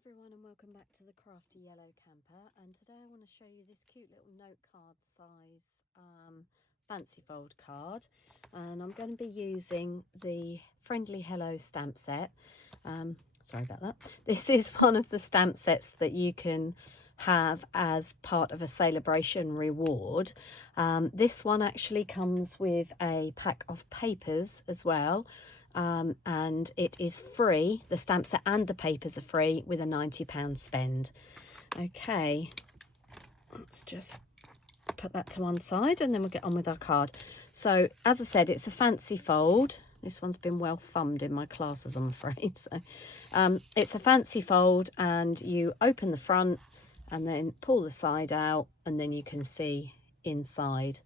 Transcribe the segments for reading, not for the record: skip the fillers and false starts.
Everyone, and welcome back to the Crafty Yellow Camper. And today I want to show you this cute little note card size fancy fold card, and I'm going to be using the Friendly Hello stamp set. Sorry about that. This is one of the stamp sets that you can have as part of a celebration reward. This one actually comes with a pack of papers as well. And it is free. The stamp set and the papers are free with a £90 spend. Okay, let's just put that to one side and then we'll get on with our card. So as I said, it's a fancy fold. This one's been well thumbed in my classes, I'm afraid. So it's a fancy fold, and you open the front and then pull the side out, and then you can see inside,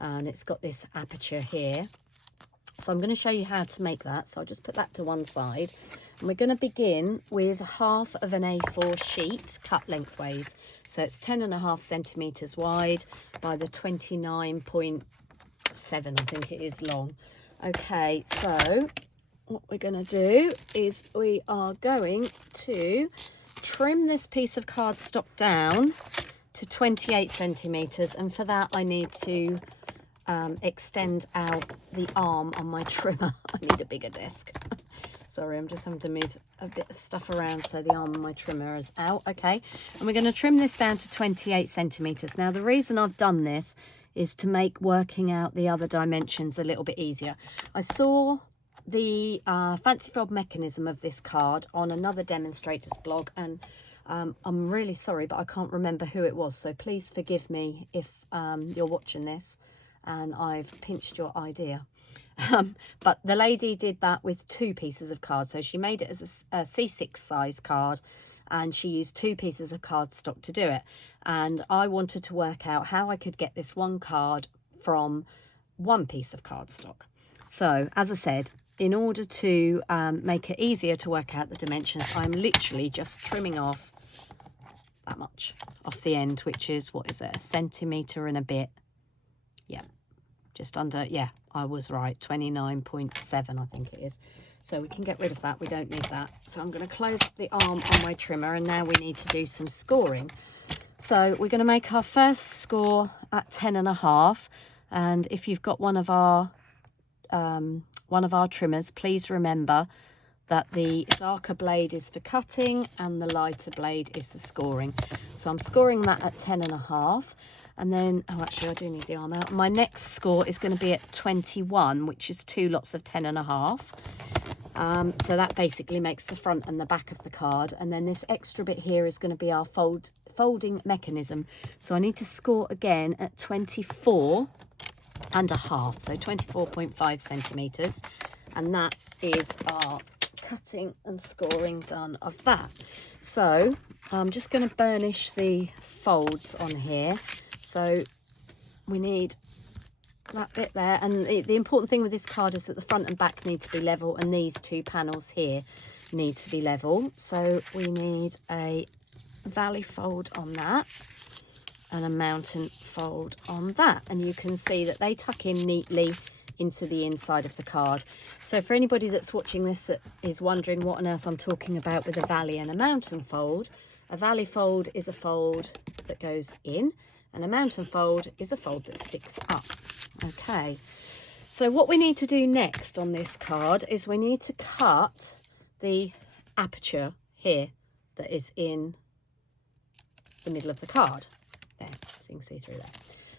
and it's got this aperture here. So I'm going to show you how to make that. So I'll just put that to one side. And we're going to begin with half of an A4 sheet cut lengthways. So it's 10.5 centimetres wide by the 29.7, I think it is, long. Okay, so what we're going to do is we are going to trim this piece of cardstock down to 28 centimetres. And for that I need to extend out the arm on my trimmer. I need a bigger desk. Sorry, I'm just having to move a bit of stuff around so the arm on my trimmer is out. Okay, and we're going to trim this down to 28 centimetres. Now the reason I've done this is to make working out the other dimensions a little bit easier. I saw the fancy fold mechanism of this card on another demonstrator's blog, and I'm really sorry, but I can't remember who it was, so please forgive me if you're watching this and I've pinched your idea. But the lady did that with 2 pieces of card. So she made it as a C6 size card, and she used 2 pieces of cardstock to do it. And I wanted to work out how I could get this one card from 1 piece of cardstock. So as I said, in order to make it easier to work out the dimensions, I'm literally just trimming off that much off the end, which is, what is it, 1 centimetre and a bit. Yeah, just under, yeah, I was right, 29.7 I think it is. So we can get rid of that, we don't need that. So I'm going to close up the arm on my trimmer, and now we need to do some scoring. So we're going to make our first score at 10.5, and if you've got one of our trimmers, please remember that the darker blade is for cutting and the lighter blade is for scoring. So I'm scoring that at 10.5. And then, oh, actually, I do need the arm out. My next score is going to be at 21, which is 2 lots of 10.5. So that basically makes the front and the back of the card. And then this extra bit here is going to be our folding mechanism. So I need to score again at 24.5, so 24.5 centimetres. And that is our cutting and scoring done of that. So I'm just going to burnish the folds on here. So we need that bit there, and the important thing with this card is that the front and back need to be level, and these 2 panels here need to be level. So we need a valley fold on that and a mountain fold on that, and you can see that they tuck in neatly into the inside of the card. So for anybody that's watching this that is wondering what on earth I'm talking about with a valley and a mountain fold, a valley fold is a fold that goes in, and a mountain fold is a fold that sticks up. Okay, so what we need to do next on this card is we need to cut the aperture here that is in the middle of the card. There, so you can see through there.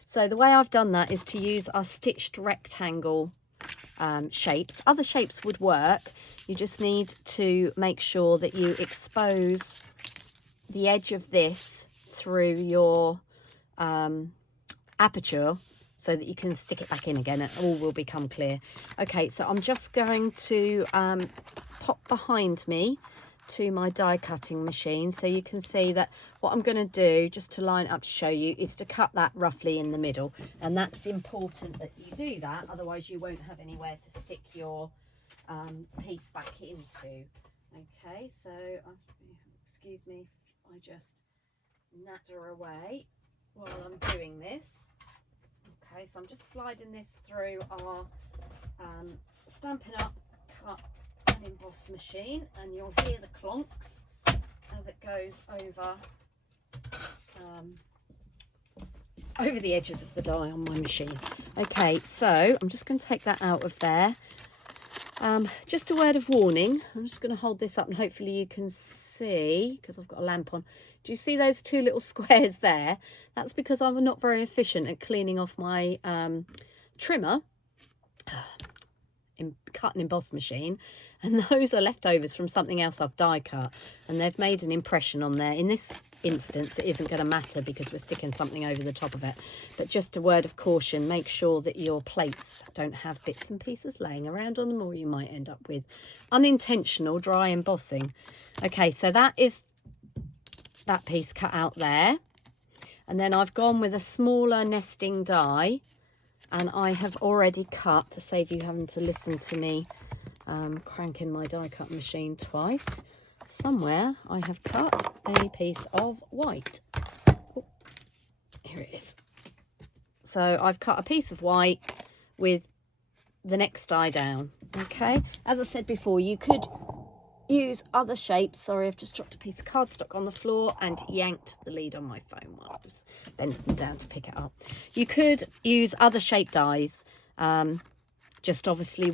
So the way I've done that is to use our stitched rectangle shapes. Other shapes would work. You just need to make sure that you expose the edge of this through your aperture so that you can stick it back in again. It all will become clear. Okay, so I'm just going to pop behind me to my die cutting machine, so you can see that what I'm going to do, just to line up to show you, is to cut that roughly in the middle. And that's important that you do that, otherwise you won't have anywhere to stick your piece back into. Okay, so excuse me if I just natter away while I'm doing this. Okay, so I'm just sliding this through our Stampin' Up cut and emboss machine, and you'll hear the clonks as it goes over the edges of the die on my machine. Okay, so I'm just going to take that out of there. Just a word of warning, I'm just going to hold this up and hopefully you can see, because I've got a lamp on. Do you see those two little squares there? That's because I'm not very efficient at cleaning off my trimmer cut and emboss machine, and those are leftovers from something else I've die cut, and they've made an impression on there. In this instance it isn't going to matter because we're sticking something over the top of it, but just a word of caution, make sure that your plates don't have bits and pieces laying around on them, or you might end up with unintentional dry embossing. Okay, so that is that piece cut out there, and then I've gone with a smaller nesting die, and I have already cut, to save you having to listen to me cranking my die cut machine twice, somewhere I have cut a piece of white. Oh, here it is. So I've cut a piece of white with the next die down. Okay, as I said before, you could use other shapes. Sorry, I've just dropped a piece of cardstock on the floor and yanked the lead on my phone while I was bending them down to pick it up. You could use other shape dies, just obviously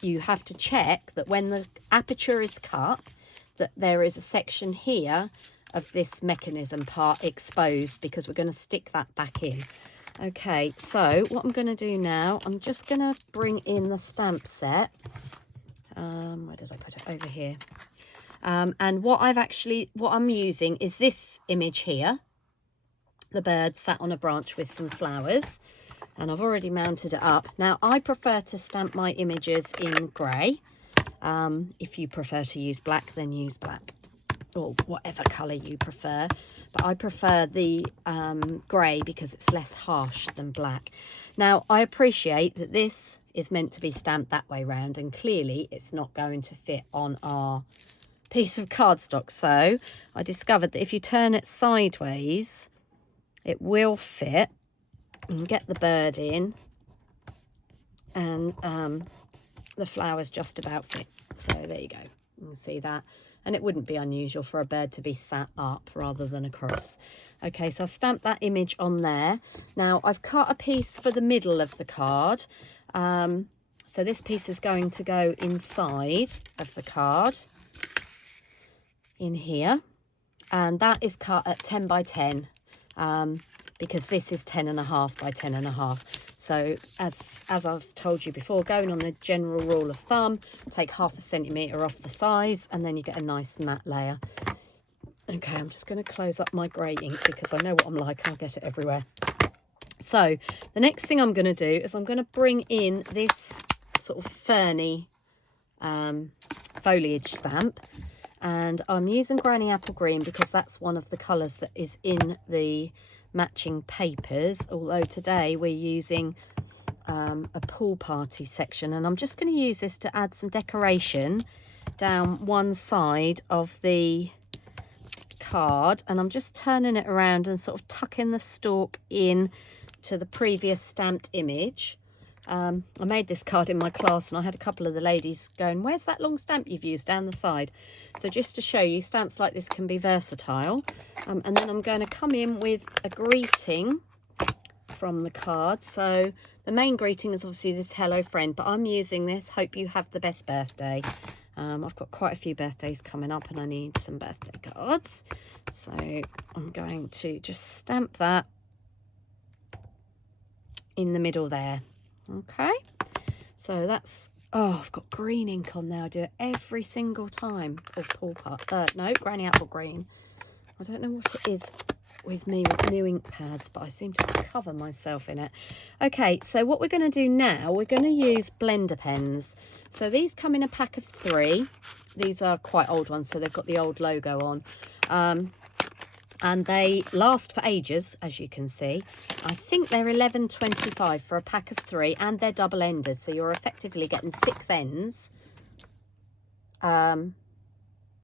you have to check that when the aperture is cut, that there is a section here of this mechanism part exposed, because we're going to stick that back in. Okay, so what I'm going to do now, I'm just going to bring in the stamp set. Where did I put it? Over here. And what I'm using is this image here, the bird sat on a branch with some flowers, and I've already mounted it up. Now I prefer to stamp my images in grey. If you prefer to use black, then use black, or whatever colour you prefer, but I prefer the grey because it's less harsh than black. Now I appreciate that this is meant to be stamped that way round, and clearly it's not going to fit on our piece of cardstock, so I discovered that if you turn it sideways it will fit. And get the bird in, and the flowers just about fit. So there you go, you can see that, and it wouldn't be unusual for a bird to be sat up rather than across. Okay, so I've stamped that image on there. Now I've cut a piece for the middle of the card, so this piece is going to go inside of the card in here, and that is cut at 10 by 10, because this is 10.5 by 10.5. So as I've told you before, going on the general rule of thumb, take 0.5 centimetre off the size, and then you get a nice matte layer. Okay, I'm just going to close up my grey ink because I know what I'm like, I'll get it everywhere. So the next thing I'm going to do is I'm going to bring in this sort of ferny foliage stamp, and I'm using Granny Apple Green because that's one of the colours that is in the matching papers, although today we're using a pool party section, and I'm just going to use this to add some decoration down one side of the card, and I'm just turning it around and sort of tucking the stalk in to the previous stamped image. I made this card in my class and I had a couple of the ladies going, where's that long stamp you've used down the side? So just to show you, stamps like this can be versatile. And then I'm going to come in with a greeting from the card. So the main greeting is obviously this hello friend, but I'm using this, hope you have the best birthday. I've got quite a few birthdays coming up and I need some birthday cards. So I'm going to just stamp that in the middle there. Okay, so that's, oh, I've got green ink on there. I do it every single time. Or pool part, no, Granny Apple Green. I don't know what it is with me with new ink pads, but I seem to cover myself in it. Okay, so what we're going to do now, we're going to use blender pens. So these come in a pack of 3. These are quite old ones, so they've got the old logo on. And they last for ages, as you can see. I think they're $11.25 for a pack of 3, and they're double-ended, so you're effectively getting 6 ends